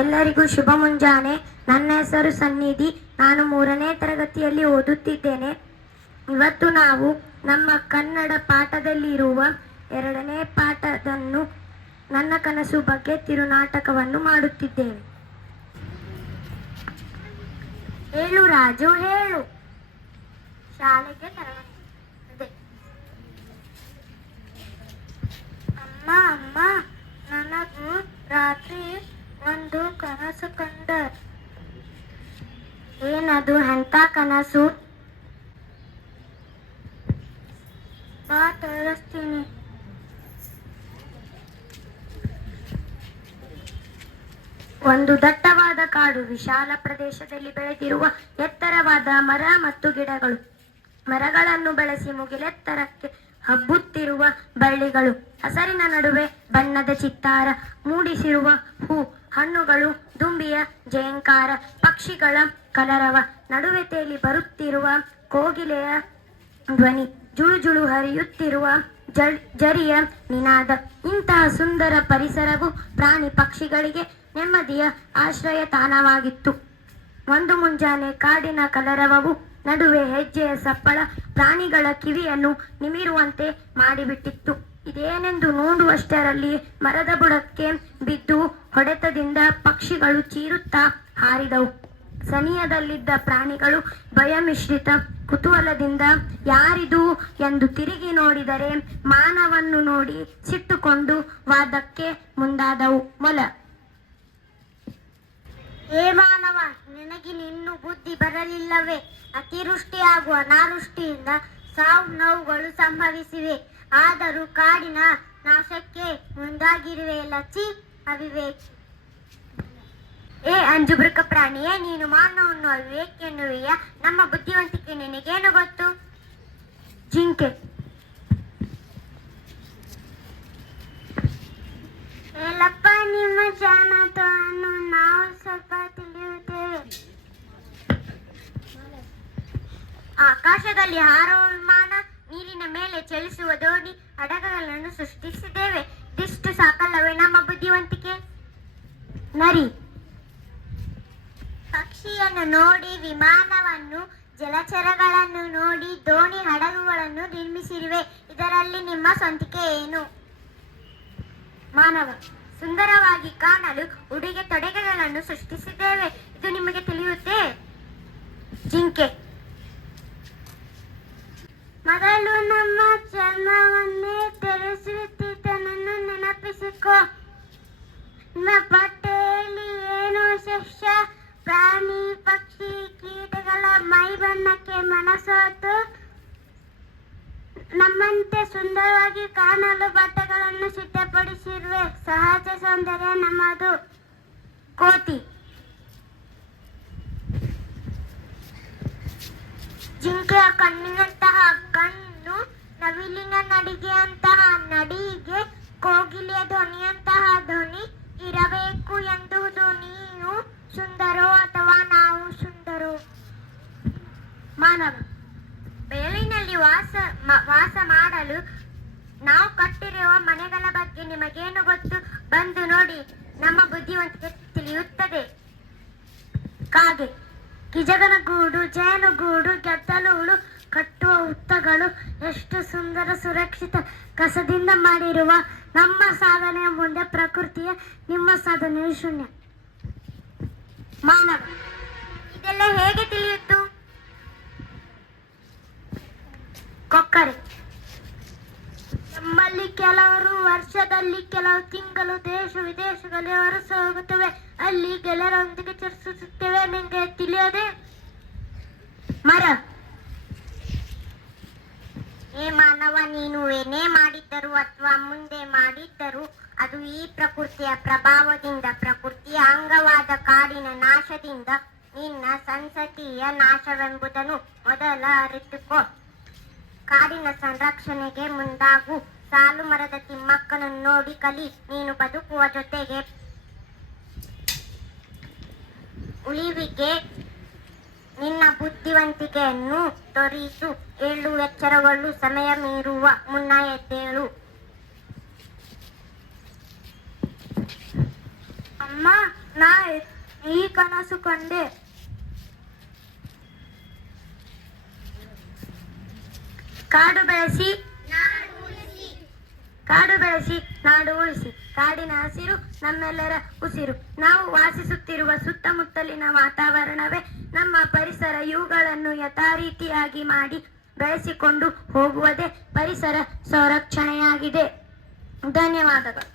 ಎಲ್ಲರಿಗೂ ಶುಭ ಮುಂಜಾನೆ. ನನ್ನ ಹೆಸರು ಸನ್ನಿಧಿ. ನಾನು 3ನೇ ತರಗತಿಯಲ್ಲಿ ಓದುತ್ತಿದ್ದೇನೆ. ಇವತ್ತು ನಾವು ನಮ್ಮ ಕನ್ನಡ ಪಾಠದಲ್ಲಿರುವ 2ನೇ ಪಾಠವನ್ನು ನನ್ನ ಕನಸು ಬಗ್ಗೆ ಕಿರುನಾಟಕವನ್ನು ಮಾಡುತ್ತಿದ್ದೇವೆ. ಹೇಳು ರಾಜು ಹೇಳು. ಶಾಲೆಗೆ ತರಗತಿ. ಅಮ್ಮ ಅಮ್ಮ, ನನಗೂ ರಾತ್ರಿ ಒಂದು ಕನಸು ಕಂಡ. ಏನದು? ಎಂತ ಕನಸು? ಬಾ ತೋರಿಸ್ತೀನಿ. ಒಂದು ದಟ್ಟವಾದ ಕಾಡು. ವಿಶಾಲ ಪ್ರದೇಶದಲ್ಲಿ ಬೆಳೆದಿರುವ ಎತ್ತರವಾದ ಮರ ಮತ್ತು ಗಿಡಗಳು. ಮರಗಳನ್ನು ಬೆಳೆಸಿ ಮುಗಿಲೆತ್ತರಕ್ಕೆ ಹಬ್ಬುತ್ತಿರುವ ಬಳ್ಳಿಗಳು. ಹಸರಿನ ನಡುವೆ ಬಣ್ಣದ ಚಿತ್ತಾರ ಮೂಡಿಸಿರುವ ಹೂ, ಹಣ್ಣುಗಳು, ದುಂಬಿಯ ಜಯಂಕಾರ, ಪಕ್ಷಿಗಳ ಕಲರವ. ನಡುವೆ ತೇಲಿ ಬರುತ್ತಿರುವ ಕೋಗಿಲೆಯ ಧ್ವನಿ, ಜುಳು ಜುಳು ಹರಿಯುತ್ತಿರುವ ಜರಿಯ ನಿನಾದ. ಇಂತಹ ಸುಂದರ ಪರಿಸರವು ಪ್ರಾಣಿ ಪಕ್ಷಿಗಳಿಗೆ ನೆಮ್ಮದಿಯ ಆಶ್ರಯ ತಾಣವಾಗಿತ್ತು. ಒಂದು ಮುಂಜಾನೆ ಕಾಡಿನ ಕಲರವವು ನಡುವೆ ಹೆಜ್ಜೆಯ ಸಪ್ಪಳ ಪ್ರಾಣಿಗಳ ಕಿವಿಯನ್ನು ನಿಮಿರುವಂತೆ ಮಾಡಿಬಿಟ್ಟಿತ್ತು. ಇದೇನೆಂದು ನೋಡುವಷ್ಟರಲ್ಲಿ ಮರದ ಬುಡಕ್ಕೆ ಬಿದ್ದು ಹೊಡೆತದಿಂದ ಪಕ್ಷಿಗಳು ಚೀರುತ್ತಾ ಹಾರಿದವು. ಸನಿಯದಲ್ಲಿದ್ದ ಪ್ರಾಣಿಗಳು ಭಯ ಮಿಶ್ರಿತ ಕುತೂಹಲದಿಂದ ಯಾರಿದು ಎಂದು ತಿರುಗಿ ನೋಡಿದರೆ ಮಾನವನ್ನು ನೋಡಿ ಸಿಟ್ಟುಕೊಂಡು ವಾದಕ್ಕೆ ಮುಂದಾದವು. ಮೊಲ: ಏ ಮಾನವ, ನಿನಗಿನ್ನೂ ಬುದ್ಧಿ ಬರಲಿಲ್ಲವೇ? ಅತಿವೃಷ್ಟಿ ಹಾಗೂ ಅನಾವೃಷ್ಟಿಯಿಂದ ಸಾವು ನೋವುಗಳು ಸಂಭವಿಸಿವೆ. ಆದರೂ ಕಾಡಿನ ನಾಶಕ್ಕೆ ಮುಂದಾಗಿರುವೆಯಲ್ಲ, ಛೀ ಅವಿವೇಕಿ. ಏ ಅಂಜುಬೃಕ ಪ್ರಾಣಿಯೇ, ನೀನು ಮಾನವನ್ನು ಅವಿವೇಕಿ ಎನ್ನುವೆಯ? ನಮ್ಮ ಬುದ್ಧಿವಂತಿಕೆ ನಿನಗೇನು ಗೊತ್ತು? ಜಿಂಕೆ: ಹೇಳಪ್ಪ ನಿಮ್ಮ ಜಾಣತನವನ್ನು ನಾವು ಸ್ವಲ್ಪ ತಿಳಿಯುತ್ತೇವೆ. ಆಕಾಶದಲ್ಲಿ ಹಾರುವ ವಿಮಾನ, ನೀರಿನ ಮೇಲೆ ಚಲಿಸುವ ದೋಣಿ, ಹಡಗುಗಳನ್ನು ಸೃಷ್ಟಿಸಿದ್ದೇವೆ. ಇದಿಷ್ಟು ಸಾಕಲ್ಲವೇ ನಮ್ಮ ಬುದ್ಧಿವಂತಿಕೆ? ನರಿ: ಪಕ್ಷಿಯನ್ನು ನೋಡಿ, ವಿಮಾನವನ್ನು, ಜಲಚರಗಳನ್ನು ನೋಡಿ ದೋಣಿ ಹಡಗುಗಳನ್ನು ನಿರ್ಮಿಸಿರುವೆ. ಇದರಲ್ಲಿ ನಿಮ್ಮ ಸ್ವಂತಿಕೆ ಏನು? ಮಾನವ: ಸುಂದರವಾಗಿ ಕಾಣಲು ಉಡುಗೆ ತೊಡುಗೆಗಳನ್ನು ಸೃಷ್ಟಿಸಿದ್ದೇವೆ. ಇದು ನಿಮಗೆ ತಿಳಿಯುತ್ತೆ? ಜಿಂಕೆ: ಮೊದಲು ನಮ್ಮ ಚರ್ಮವನ್ನೇ ತೆರೆಸುತ್ತಿದ್ದನನ್ನು ನೆನಪಿಸಿಕೊ. ನಿಮ್ಮ ಬಟ್ಟೆಯಲ್ಲಿ ಏನು ಸಸ್ಯ, ಪ್ರಾಣಿ, ಪಕ್ಷಿ, ಕೀಟಗಳ ಮೈ ಬಣ್ಣಕ್ಕೆ ಮನಸೋತು ನಮ್ಮಂತೆ ಸುಂದರವಾಗಿ ಕಾಣಲು ಬಟ್ಟೆಗಳನ್ನು ಸಿದ್ಧಪಡಿಸಿರುವೆ. ಸಹಜ ಸೌಂದರ್ಯ ನಮ್ಮದು. ಕೋತಿ: ಜಿಂಕೆಯ ಕಣ್ಣಿನಂತಹ ಕಣ್ಣು, ನವಿಲಿನ ನಡಿಗೆಯಂತಹ ನಡಿಗೆ, ಕೋಗಿಲೆಯ ಧ್ವನಿಯಂತಹ ಧ್ವನಿ ಇರಬೇಕು ಎಂದುವುದು. ನೀನು ಸುಂದರೋ ಅಥವಾ ನಾವು ಸುಂದರೋ? ಮಾನವ: ಬಯಲಿನಲ್ಲಿ ವಾಸ ಮಾಡಲು ನಾವು ಕಟ್ಟಿರುವ ಮನೆಗಳ ಬಗ್ಗೆ ನಿಮಗೇನು ಗೊತ್ತು? ಬಂದು ನೋಡಿ, ನಮ್ಮ ಬುದ್ಧಿವಂತಿಕೆ ತಿಳಿಯುತ್ತದೆ. ಕಾಗೆ: ಕಿಜಗನ ಗೂಡು, ಜೇನುಗೂಡು, ಗೆದ್ದಲುಗಳು ಕಟ್ಟುವ ಹುತ್ತಗಳು ಎಷ್ಟು ಸುಂದರ, ಸುರಕ್ಷಿತ. ಕಸದಿಂದ ಮಾಡಿರುವ ನಮ್ಮ ಸಾಧನೆಯ ಮುಂದೆ ಪ್ರಕೃತಿಯ ನಿಮ್ಮ ಸಾಧನೆಯು ಶೂನ್ಯ. ಮಾನವ: ಇದೆಲ್ಲ ಹೇಗೆ ತಿಳಿಯಿತು? ಕೊಕ್ಕರೆ: ನಮ್ಮಲ್ಲಿ ಕೆಲವರು ವರ್ಷದಲ್ಲಿ ಕೆಲವು ತಿಂಗಳು ದೇಶ ವಿದೇಶಗಳಲ್ಲಿ ಹೊರಸು ಹೋಗುತ್ತವೆ. ಅಲ್ಲಿ ಗೆಳೆಯರೊಂದಿಗೆ ಚರ್ಚಿಸುತ್ತೇವೆ. ನಿಮಗೆ ತಿಳಿಯೋದೆ? ಮರ: ಏ ಮಾನವ, ನೀನು ಏನೇ ಮಾಡಿದ್ದರೂ ಅಥವಾ ಮುಂದೆ ಮಾಡಿದ್ದರೂ ಅದು ಈ ಪ್ರಕೃತಿಯ ಪ್ರಭಾವದಿಂದ, ಪ್ರಕೃತಿಯ ಅಂಗವಾದ ಕಾಡಿನ ನಾಶದಿಂದ, ನಿನ್ನ ಸಂತತಿಯ ನಾಶವೆಂಬುದನ್ನು ಮೊದಲ ಅರಿತುಕೋ. ಕಾಡಿನ ಸಂರಕ್ಷಣೆಗೆ ಮುಂದಾಗು. ಸಾಲು ಮರದ ತಿಮ್ಮಕ್ಕನನ್ನು ನೋಡಿ ಕಲಿ. ನೀನು ಬದುಕುವ ಜೊತೆಗೆ ಉಳಿವಿಗೆ ನಿನ್ನ ಬುದ್ಧಿವಂತಿಕೆಯನ್ನು ತೋರಿಸು. ಏಳು ಎಚ್ಚರಗೊಳ್ಳು, ಸಮಯ ಮೀರುವ ಮುನ್ನ ಎದ್ದೇಳು. ಅಮ್ಮ, ನಾ ಈ ಕನಸು ಕಂಡೆ. ಕಾಡು ಬೆಳೆಸಿ ನಾಡು ಉಳಿಸಿ. ಕಾಡಿನ ಹಸಿರು ನಮ್ಮೆಲ್ಲರ ಉಸಿರು. ನಾವು ವಾಸಿಸುತ್ತಿರುವ ಸುತ್ತಮುತ್ತಲಿನ ವಾತಾವರಣವೇ ನಮ್ಮ ಪರಿಸರ. ಇವುಗಳನ್ನು ಯಥಾರೀತಿಯಾಗಿ ಮಾಡಿ ಬೆಳೆಸಿಕೊಂಡು ಹೋಗುವುದೇ ಪರಿಸರ ಸಂರಕ್ಷಣೆಯಾಗಿದೆ. ಧನ್ಯವಾದಗಳು.